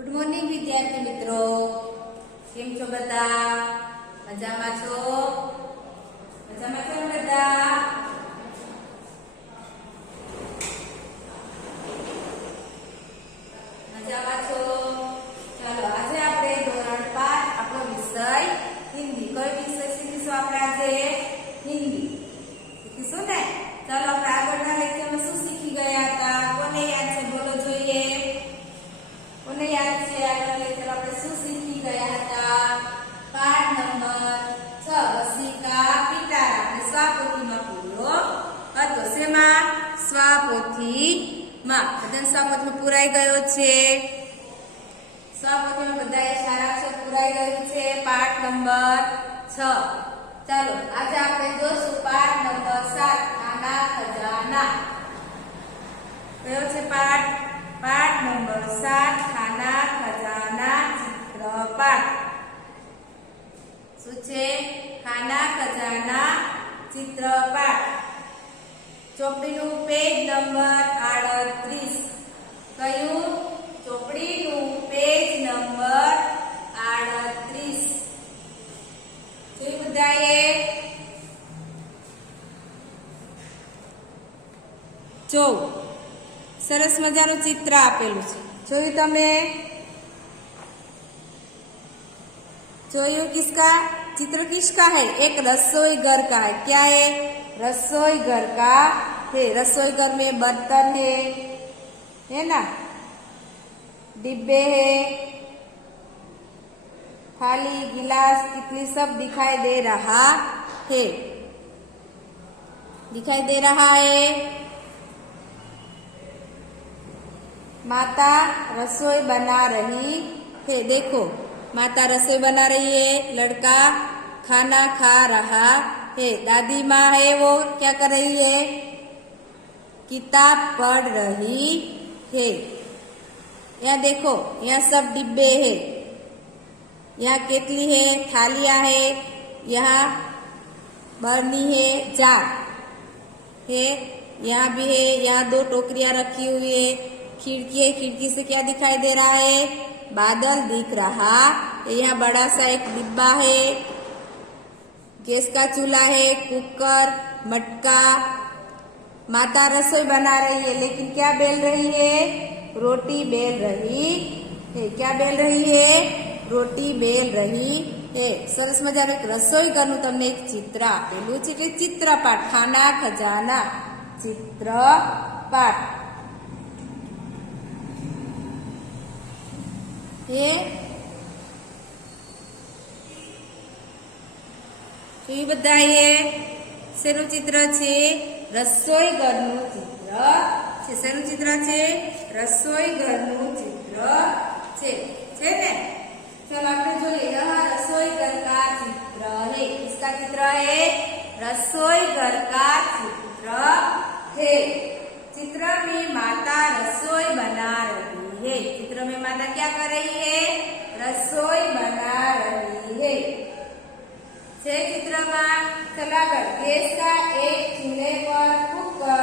Good morning विद्यार्थी मित्रों, केम छो बधा? मजामां छो? मजामां छो ने बधा? मजामां छो? चलो आज आपणे धोरण 5 आपणो विषय हिंदी। कयो विषय शीखीशुं आपणे आजे? हिंदी शीखीशुं ने। चलो आपणे આગળના લેક્ચરમાં શું શીખી ગયા હતા? કોને યાદ છે? બોલો જોઈએ। કોને યાદ છે? આગળના લેક્ચર આપણે શું શીખી ગયા હતા? પાઠ નંબર 6 વસિકા પિટારા આપણે સ્વાપોથીમાં પૂરો હતો। શેમાં? સ્વાપોથીમાં। બધાને સ્વાપોથીમાં પૂરાઈ ગયો છે? સ્વાપોથીમાં બધાએ સારા અક્ષર પૂરાઈ ગયું છે। પાઠ નંબર 6। ચાલો આજે આપણે જોશું પાઠ નંબર 7 ખાના ખજાના। કયો છે પાઠ? पाठ नंबर 7 खाना खजाना चित्रपाठ। શું છે? ખાના ખજાના ચિત્રપાઠ। ચોપડીનું પેજ નંબર 38। કયું? ચોપડીનું પેજ નંબર 38। જોઈ બધાએ? જો सरस मजानु चित्र आपेलू छे, जोयुं तमे? जोयुं? किसका चित्र किसका है? एक रसोई घर का है। क्या है? रसोई घर का है। रसोई घर में बर्तन है ना, डिब्बे है, थाली, गिलास, कितली सब दिखाई दे रहा है। दिखाई दे रहा है। माता रसोई बना रही है। देखो माता रसोई बना रही है, लड़का खाना खा रहा है, दादी माँ है वो क्या कर रही है? किताब पढ़ रही है। यहाँ देखो, यहाँ सब डिब्बे है, यहाँ केतली है, थालियां है, यहाँ बरनी है, जार है, यहाँ भी है, यहाँ 2 टोकरियां रखी हुई है, खिड़की है, खिड़की से क्या दिखाई दे रहा है? बादल दिख रहा है। यहाँ बड़ा सा एक डिब्बा है, गैस का चूल्हा है, कुकर, मटका। माता रसोई बना रही है, लेकिन क्या बेल रही है? रोटी बेल रही है। क्या बेल रही है? रोटी बेल रही है। सरस मजानुं एक रसोई घरनुं तमने एक चित्र आपेलुं छे, એટલે ચિત્રપાઠ। ખાના ખજાના ચિત્રપાઠ। જોયું બધાએ? શેનું ચિત્ર છે? રસોઈ ઘરનું ચિત્ર છે। શેનું ચિત્ર છે? રસોઈ ઘરનું ચિત્ર છે ને? ચલો આપણે જોઈએ। यहाँ रसोई घर का चित्र है। किसका चित्र है? रसोई घर का चित्र है। चित्र में माता रसोई बना रही है। चित्र में माता क्या कर रही है? रसोई बना रही है। चित्र में चलाकर गैस का एक चूल्हे पर कुकर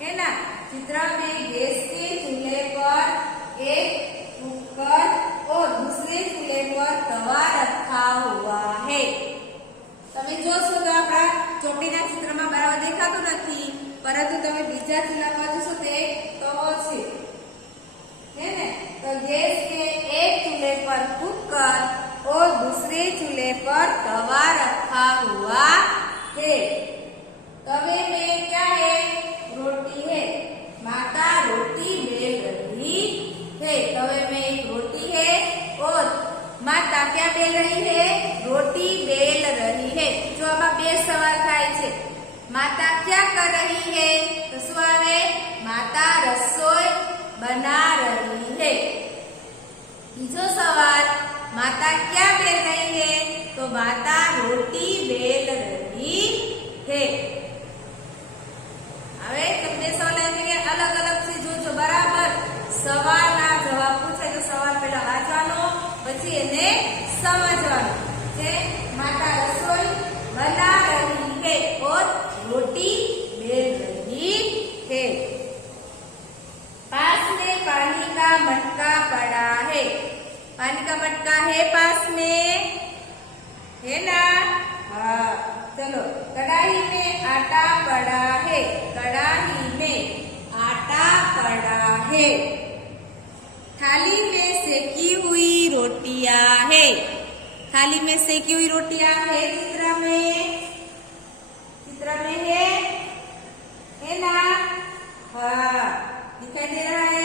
है ना। चित्र में गैस के चूल्हे पर एक कुकर और दूसरे चूल्हे पर तवा रखा हुआ है। તમે જોશો તો આપણા ચોપડીના ચિત્રમાં બરાબર દેખાતું નથી, પરંતુ તમે બીજા ચૂલામાં જોશો તે તવો છે, है ना। तो गैस के एक चूल्हे पर कुकर और दूसरे चूल्हे पर तवा रखा हुआ है। तवे में क्या है? रोटी है। माता रोटी बेल रही है। तवे में एक रोटी है और माता क्या बेल रही है? रोटी बेल रही है। जो आमा 2 सवाल થાય છે। माता क्या कर रही है? तो શું આવે? माता रसोई बना रही है। बीजो सवाल, माता क्या बेल रही है? तो माता रोटी बेल रही है। હવે તમને સવાલ કે અલગ અલગ છે, જોજો બરાબર। સવાલના જવાબ પૂછે તો સવાલ પહેલા વાંચવાનો, પછી એને સમજવાનો છે। માતા રસોઈ બના રહી है और रोटी बेल रही है। पास में पानी का मटका पानी का मटका है पास में, है ना? हाँ, चलो कढ़ाई में आटा पड़ा है, कढ़ाई में आटा पड़ा है। थाली में सेकी हुई रोटियां है, थाली में सेकी हुई रोटियां है। चित्र में है ना? हाँ, दिखाई दे रहा है?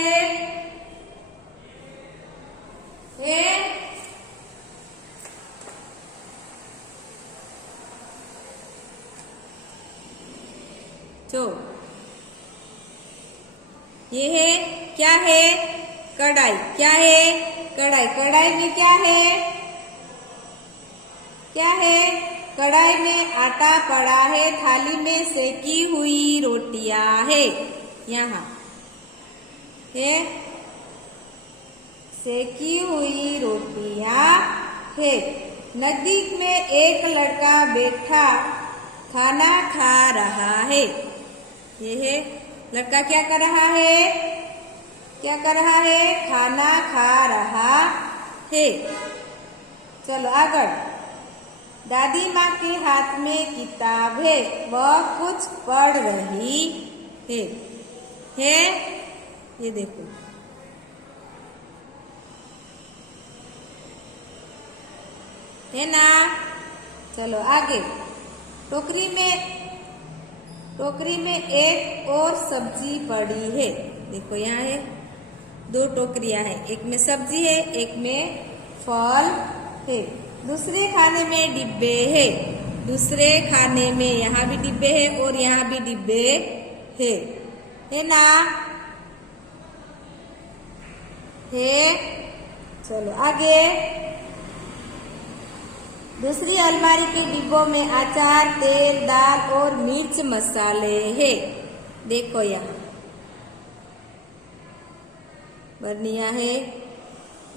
तो ये है, क्या है? कढ़ाई। क्या है? कढ़ाई। कढ़ाई में क्या है? क्या है? कढ़ाई में आटा पड़ा है, थाली में सेकी हुई रोटियां है। यहाँ है, सेकी हुई रोटियां है। नदी में एक लड़का बैठा खाना खा रहा है। ये है, लड़का क्या कर रहा है? क्या कर रहा है? खाना खा रहा है। चलो आगे। दादी माँ के हाथ में किताब है, वह कुछ पढ़ रही है। ये देखो, है ना? चलो आगे। टोकरी में एक और सब्जी पड़ी है। देखो यहाँ है, दो टोकरियां हैं, एक में सब्जी है, एक में फल है। दूसरे खाने में डिब्बे है, दूसरे खाने में यहाँ भी डिब्बे है और यहाँ भी डिब्बे है ना? है। चलो आगे। दूसरी अलमारी के डिब्बों में अचार, तेल, दाल और मिर्च मसाले है। देखो यहाँ बर्निया है,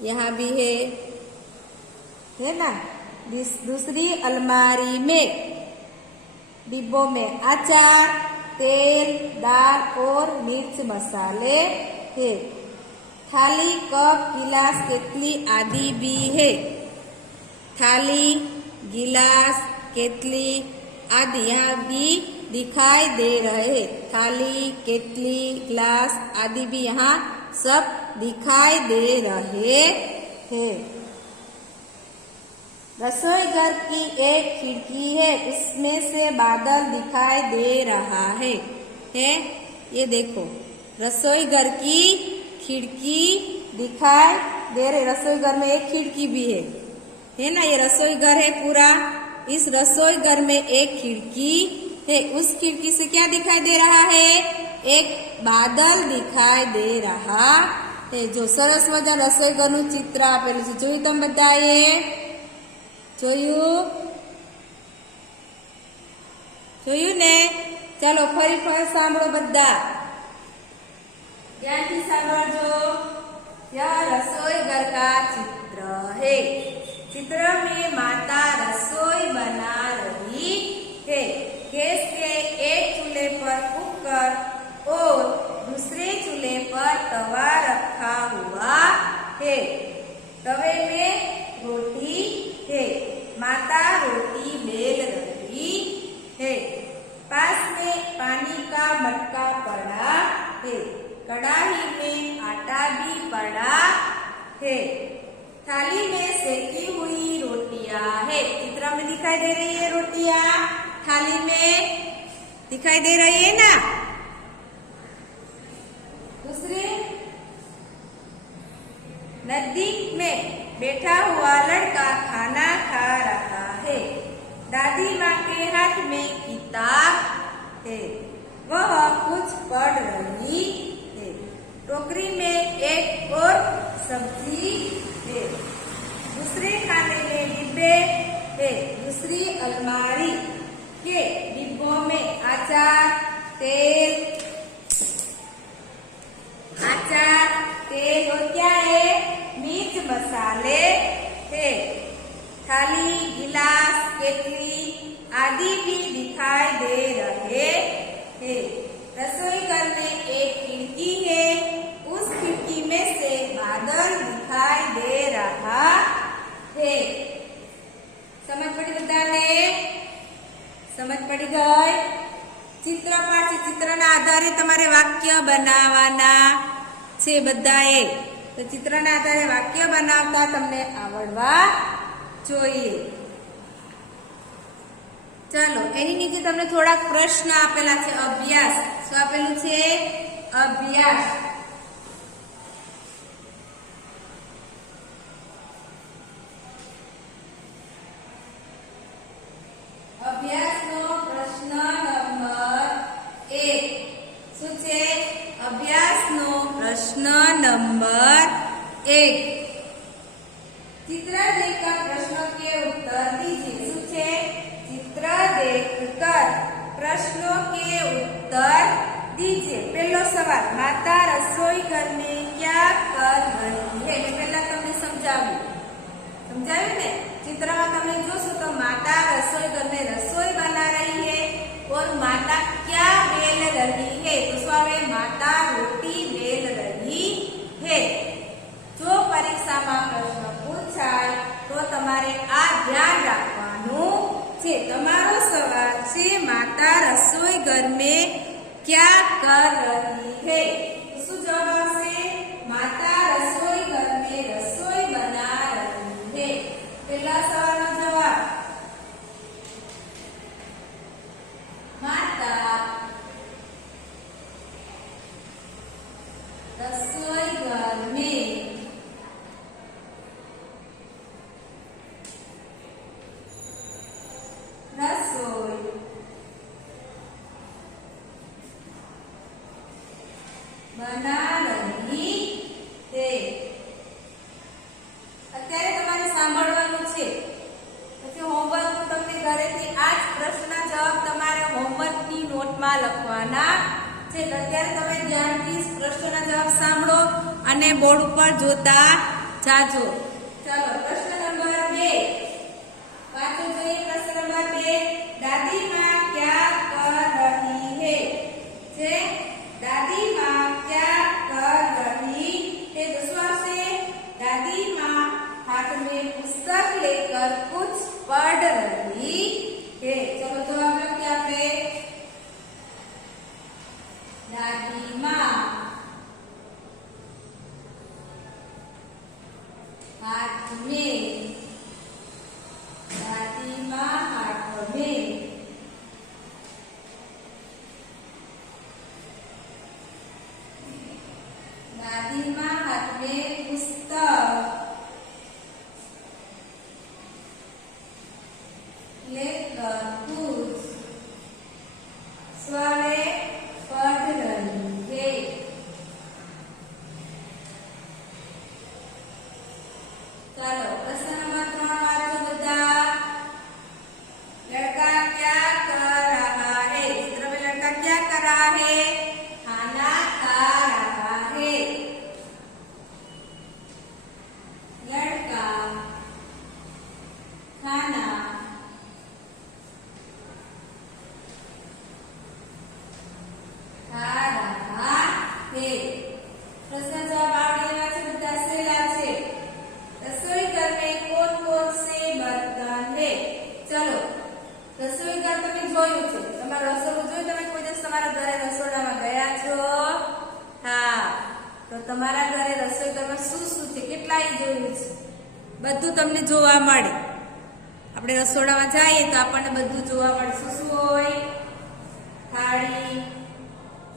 यहाँ भी है ना? दूसरी अलमारी में डिब्बों में अचार, तेल, दाल और मिर्च मसाले है। थाली, कप, गिलास, केतली आदि भी है। थाली, गिलास, केतली आदि यहाँ भी दिखाई दे रहे हैं। थाली, केतली, गिलास आदि भी यहाँ सब दिखाई दे रहे हैं। रसोई घर की एक खिड़की है, उसमें से बादल दिखाई दे रहा है। ये देखो, रसोई घर की खिड़की दिखाई दे रही। रसोई घर में एक खिड़की भी है ना? ये रसोई घर है पूरा। इस रसोई घर में एक खिड़की है, उस खिड़की से क्या दिखाई दे रहा है? एक बादल दिखाई दे रहा है। जो सरस मजा रसोई घरનું ચિત્ર આપેલું છે, જોયું તમે બધાએ? જોયું ને? ચાલો ફરી સાંભળો બધા, ध्यानથી સાંભળજો। यह रसोई घर का चित्र है। चित्र में माता रसोई बना रही है। गैस के एक चूल्हे पर कुकर और दूसरे चूल्हे पर तवा रखा हुआ है। तवे में रोटी है, माता रोटी बेल रही है। पास में पानी का मटका पड़ा है, कढ़ाई में आटा भी पड़ा है। थाली में सेकी हुई रोटियां है। चित्र में दिखाई दे रही है रोटियां, थाली में दिखाई दे रही है ना? दूसरे, नदी में बैठा हुआ लड़का खाना खा रहा है। दादी माँ के हाथ में किताब है, वह कुछ पढ़ रही है। टोकरी में एक और सब्जी है, दूसरे खाने में डिब्बे है। दूसरी अलमारी के डिब्बों में अचार, तेल और क्या है? मिर्च मसाले है। थाली, गिलास, केतली आदि भी दिखाई दे रहे हैं। रसोई घर में एक खिड़की है, उस खिड़की में से बादल दिखाई दे रहा ગઈ? ચિત્રપાટ છે, ચિત્રના આધારે તમારે વાક્ય બનાવવાના છે બધાએ. તો ચિત્રના આધારે વાક્ય બનાવતા તમને આવડવા જોઈએ. ચાલો એની નીચે તમને થોડાક પ્રશ્ન આપેલા છે. અભ્યાસ શું આપેલું છે? અભ્યાસ. અભ્યાસનો પ્રશ્ન નંબર 1 શું છે? અભ્યાસનો પ્રશ્ન નંબર 1 चित्र देखकर प्रश्नों के उत्तर दीजिए. શું છે? चित्र देखकर प्रश्नों के उत्तर दीजिए. पहलो सवाल, माता रसोई घर में क्या कर रही है? मैं पहला તમને સમજાવ્યું ને? चित्રમાં તમે જોશો તો माता रसोई घर में रसोई बना रही है और माता क्या बेल रही है? तो स्वामी माता रोटी बेल रही है. જો પરીક્ષામાં પ્રશ્ન પૂછાય તો તમારે આ ધ્યાન રાખવાનું છે. તમારો સવાલ છે માતા રસોઈ ઘર में क्या कर रही है? તો શું જવાબ આવશે? માતા રસોઈ ઘર में રસોઈ બના रही है. પહેલા સવાલનો જવાબ માતા રસોઈ ઘર में रसोई बना रही है. અત્યારે તમારે સાંભળવાનું છે. પછી હોમવર્ક તમને ઘરેથી આ જ પ્રશ્નના જવાબ તમારે હોમવર્કની નોટમાં લખવાના છે. અત્યારે તમે ધ્યાનથી પ્રશ્નના જવાબ સાંભળો અને બોર્ડ ઉપર જોતા જાજો. ચાલો પ્રશ્ન નંબર 2 वाचो જોઈએ. प्रश्न नंबर 2, दादी माँ क्या कर रही है? છે दादी माँ क्या कर रही है? दूसरा से दादी माँ हाथ में पुस्तक लेकर कुछ पढ़ रही है. चलो जवाब क्या है? दादी माँ हाथ में दादी माँ हाथ में दादी माँ हाथ में पुस्तक लेकर कुछ स्वरे पढ़ रही है. चलो प्रश्न नंबर 3 वाचो बता. लड़का क्या कर रहा है? चित्र में लड़का क्या कर रहा है? खाना खा रहा है. लड़का खाना खा रहा है. प्रश्न जवाब आवडेला છે બધા સહેલા છે. रसोई घर में कौन कौन से बर्तन है? चलो रसोई घर તમે જોયું છે. તમારું રસોડું જોયું? તમે કોઈ દિવસ તમારા ઘરે રસોડામાં ગયા છો? હા, તો તમારા ઘરે રસોઈ ઘરમાં શું શું છે? કેટલાય જોયું છે? બધું તમને જોવા મળે. આપણે રસોડામાં જઈએ તો આપણને બધું જોવા મળે. શું શું હોય? થાળી,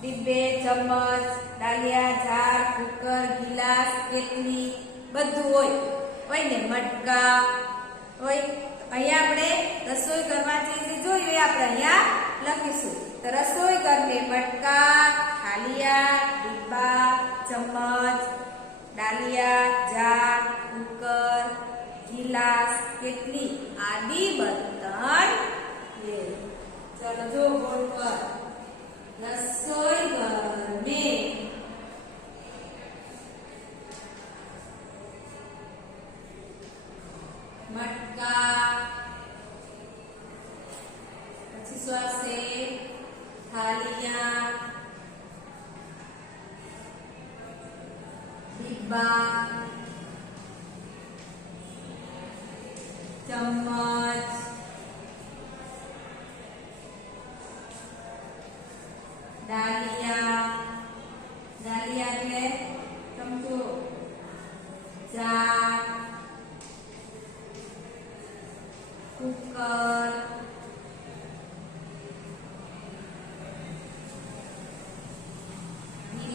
ડીબ્બે, ચમચ, ડાલિયા, जार, કુકર, ગિલાસ, કેટલી બધું હોય ને. મટકા હોય. અહીંયા આપણે રસોઈ ઘરમાં જે જોયું એ આપણે અહીંયા લખીશું. તો રસોઈ ઘર में मटका, थालिया, डिब्बा, चम्मच, डालिया, जार, कुकर, गिलास, केटली आदि बर्तन है. चलो जो बोर्ड पर रसोई घर में मटका, પછી સ્વાસે થાલિયા, डिब्बा, चम्मच,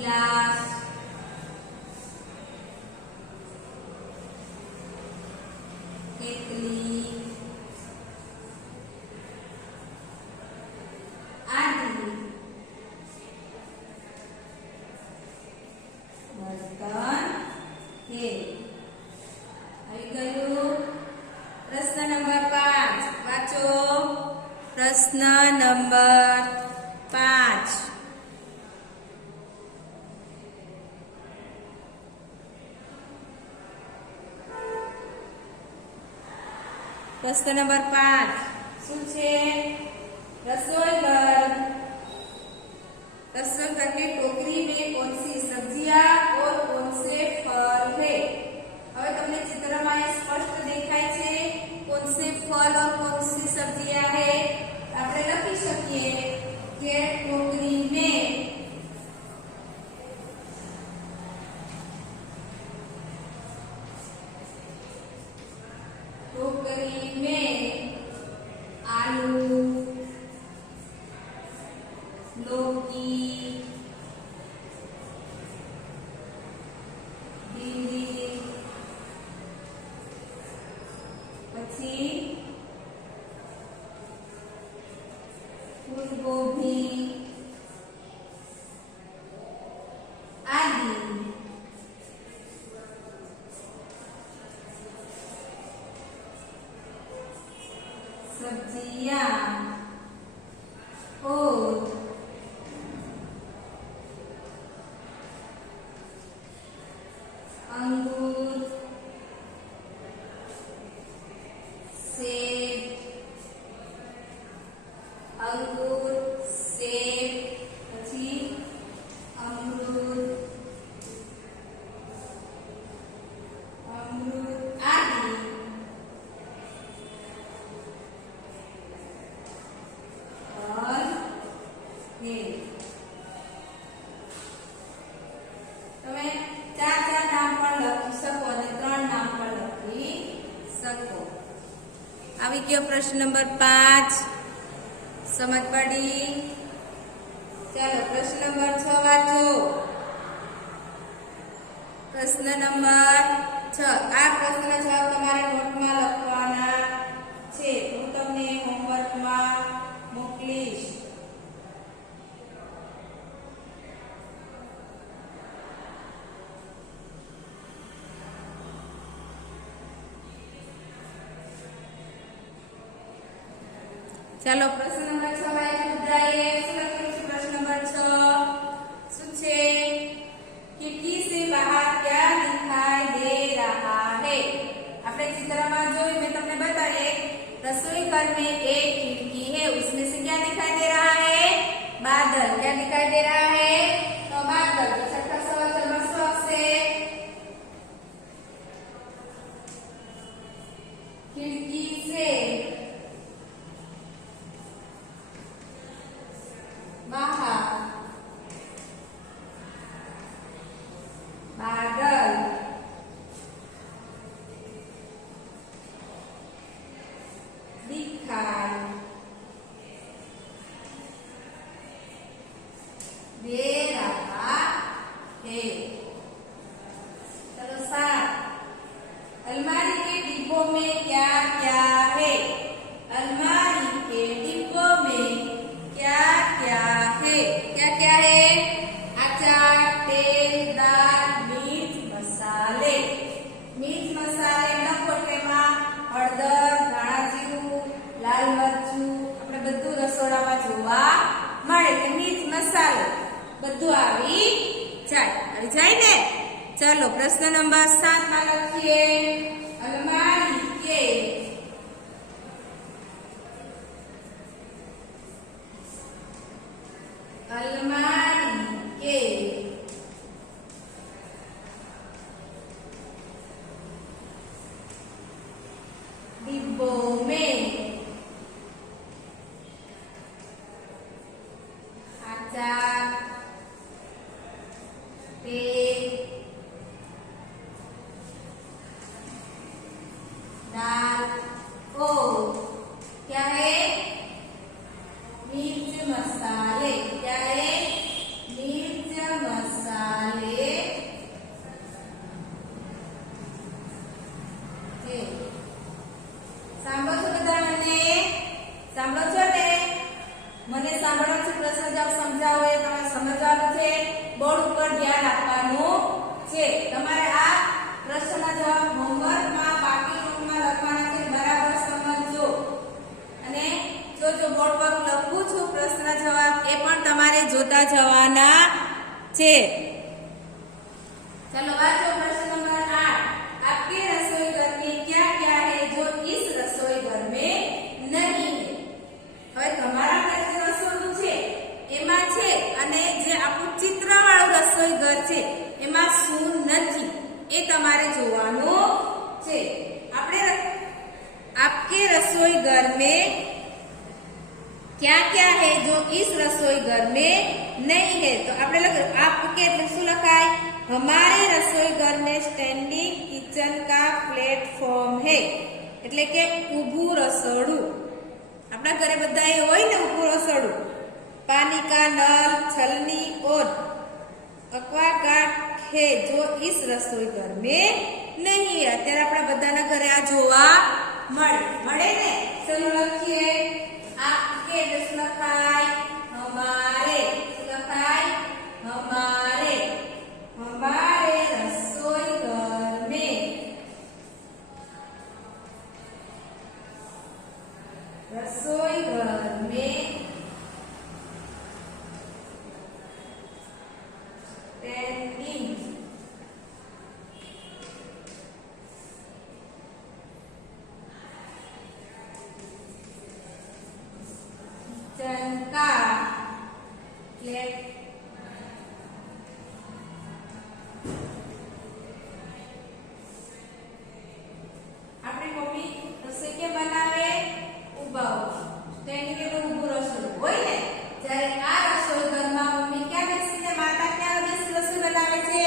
गिलास, केतली आदि बर्तन है। આવી ગયું। પ્રશ્ન નંબર 5 વાંચો। પ્રશ્ન નંબર 5 प्रश्न नंबर 5 શું છે? रसोई घर की टोकरी में कौन सी सब्जियां और कौन से फल है? હવે તમને ચિત્રમાં સ્પષ્ટ દેખાય છે कौन से फल और कौन सी सब्जियां है। આપણે લખી શકીએ કે टोकरी में आलू, लौकी, भिंडी, પછી फूलगोभी आदि सब्जियां और अंगूर, सेब, પછી अमरूद आदि फल है। તમે 4 નામ પણ લખી શકો અને 3 નામ પણ લખી શકો। આવી ગયો પ્રશ્ન નંબર 5 સમજ પડી? ચાલો પ્રશ્ન નંબર 6 વાંચો। પ્રશ્ન નંબર 6 આ પ્રશ્ન 6 તમારે નોટમાં લખવાના છે। હું તમને હોમવર્કમાં મોકલીશ। ચાલો પ્રશ્ન નંબર 6 વાંચી બધાએ। શું લખેલું છે પ્રશ્ન નંબર 6 શું છે? खिड़की से बाहर क्या दिखाई दे रहा है? આપણે ચિત્રમાં જોઈ મેં તમને बताया रसोई घर में एक खिड़की है, उसमें से क्या दिखाई दे रहा है? बादल। क्या दिखाई दे रहा है? तो बादल। तो छठा सवाल नंबर 6 से खिड़की से बाहर बादल दिखाई दे रहा है। चलो 7 अलमारी के डिब्बों में क्या क्या है? अलमारी के डिब्बों में क्या क्या है? क्या क्या है? अचार, तेल, दाल, मिर्च, मसाले। मिर्च मसाले लखोटेમાં હળદર, ધાણા જીરું, લાલ મરચું આપણે બધું રસોડામાં જોવા મળે કે મિર્ચ મસાલો બધું આવી જાય ને। ચલો પ્રશ્ન નંબર 7 માં લખીએ अलमारी के डिब्बों में अचार, तेल, લેતા જવાના છે। चलो वाचो प्रश्न नंबर 8। आपके रसोई घर में क्या क्या है जो इस रसोई घर में नहीं है। હવે તમારા ઘરે જે રસોડું છે એમાં છે અને જે આપણું ચિત્રવાળું રસોઈ ઘર છે એમાં શું નથી એ તમારે જોવાનું છે। આપણે आपके रसोई घर में क्या क्या है जो इस रसोई घर में नहीं है। तो આપણે લખ્યું आपके એટલે શું લખાય? हमारे रसोई घर में स्टैंडिंग किचन का प्लेटफॉर्म है એટલે કે ઊભું રસોડું। આપણા ઘરે બધાએ હોય ને ઊભું રસોડું। पानी का नल छलनी और एक्वागार्ड है जो इस रसोई घर में नहीं है। અત્યારે આપણા બધાના ઘરે આ જોવા મળે ને। ચલો લખીએ आपके એટલે લખાય हमारे લખાય हमारे हमारे रसोई घर में रसोई घर में स्टैंडिंग किचन का प्लेट આપણી મમ્મી રસોઈ કે બનાવે ઊભા સ્ટેન્ડિંગ એટલે ઊભું રસોડું હોય ને। જ્યારે આ રસોઈ ઘરમાં મમ્મી ક્યાં બેસીને માતા ક્યાં બેસી રસોઈ બનાવે છે?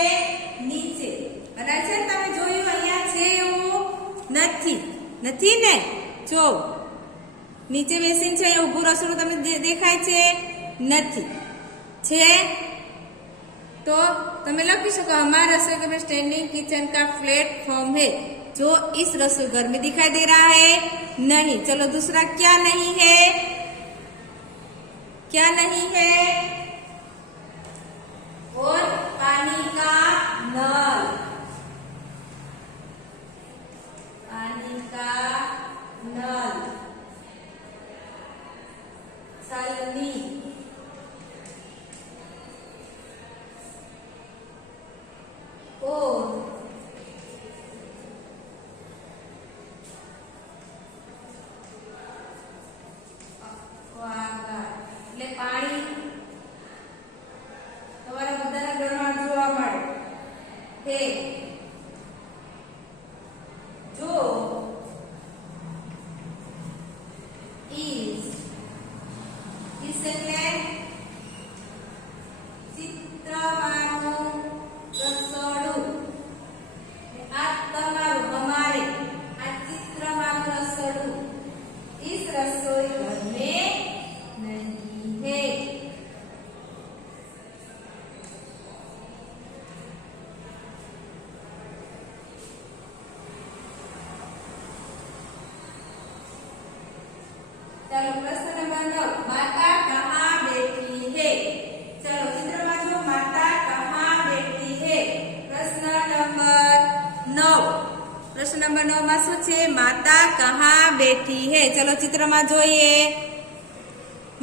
નીચે। અને છે તમે જોયું અહીંયા છે એવું નથી ને। જો નીચે બેસીને છે અહીંયા ઊભું રસોડું તમને દેખાય છે? નથી છે। तो તમે લખી શકો हमारे रसोई घर में स्टैंडिंग किचन का प्लेटफॉर्म है जो इस रसोई घर में दिखाई दे रहा है नहीं। चलो दूसरा क्या नहीं है? क्या नहीं है? और पानी का नल पानी का नल छलनी और એટલે પાણી તમારા બધાના ઘરમાં જોવા મળે છે। જો is એટલે ચિત્રવાનું રસોડું। આ તમારું हमारे આ ચિત્રવાનું રસોડું इस रसोई घर में नहीं है। चलो प्रश्न नंबर 9। माता कहाँ बैठी है? चलो चित्र में जो माता कहाँ बैठी है। प्रश्न नंबर 9। प्रश्न नंबर 9 में શું છે? माता कहाँ बैठी है। चलो चित्र में જોઈએ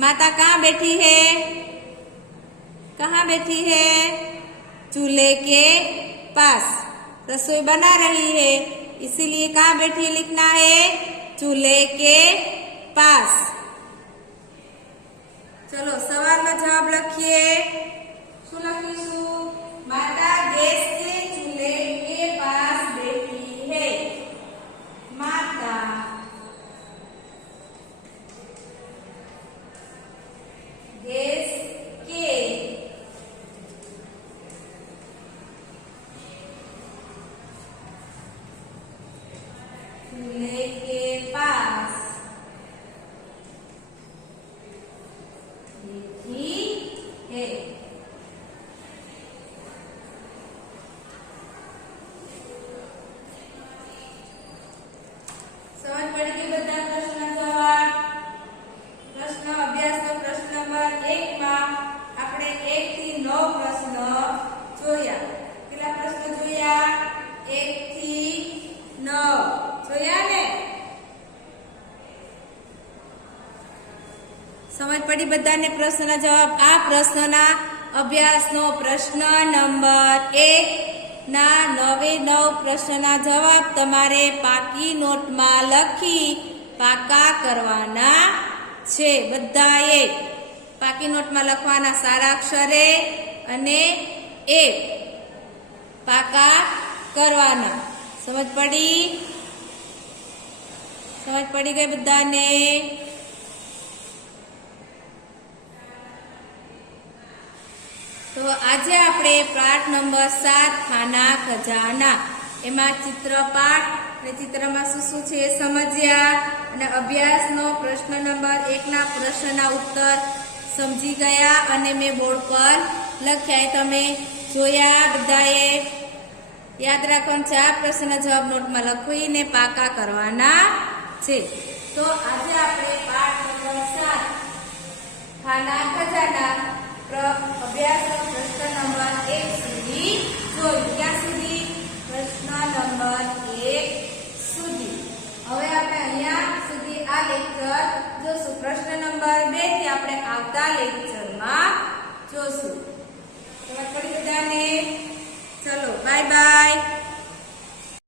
माता कहाँ बैठी है? कहाँ बैठी है? चूल्हे के पास रसोई बना रही है इसीलिए कहाँ बैठी है लिखना है चूल्हे के पास। चलो सवाल में जवाब लखिए। શું લખીશું? माता गैस के चूल्हे के पास बैठी है। माता गैस के चूल्हे के पास बैठी है। પડી બધાને પ્રશ્નના જવાબ? આ પ્રશ્નના અભ્યાસનો પ્રશ્ન નંબર 1 ના 9 પ્રશ્નના જવાબ તમારે પાકી નોટમાં લખી પાકા કરવાના છે. બધાએ પાકી નોટમાં લખવાના સારા અક્ષરે અને એ પાકા કરવાના. સમજ પડી? સમજ પડી ગઈ બધાને? તો આજે આપણે પાઠ નંબર 7 ખાના ખજાના એમાં ચિત્રપાઠ અને ચિત્રમાં શું શું છે એ સમજ્યા અને અભ્યાસનો પ્રશ્ન નંબર 1 ના પ્રશ્નના ઉત્તર સમજી ગયા અને મેં બોર્ડ પર લખ્યા. તમે જોયા? બધાએ યાદ રાખવાનું છે. આ પ્રશ્નના જવાબ નોટમાં લખીને પાકા કરવાના છે. તો આજે આપણે પાઠ નંબર 7 ખાના ખજાના અભ્યાસનો પ્રશ્ન નંબર 1 સુધી જોયું. ક્યાં સુધી? પ્રશ્ન નંબર 1 સુધી. હવે આપણે અહીંયા સુધી આ લેક્ચર જોશું. પ્રશ્ન નંબર 2 થી આપણે આવતા લેક્ચરમાં જોશું. સમજ પડી બધાને? ચલો બાય બાય.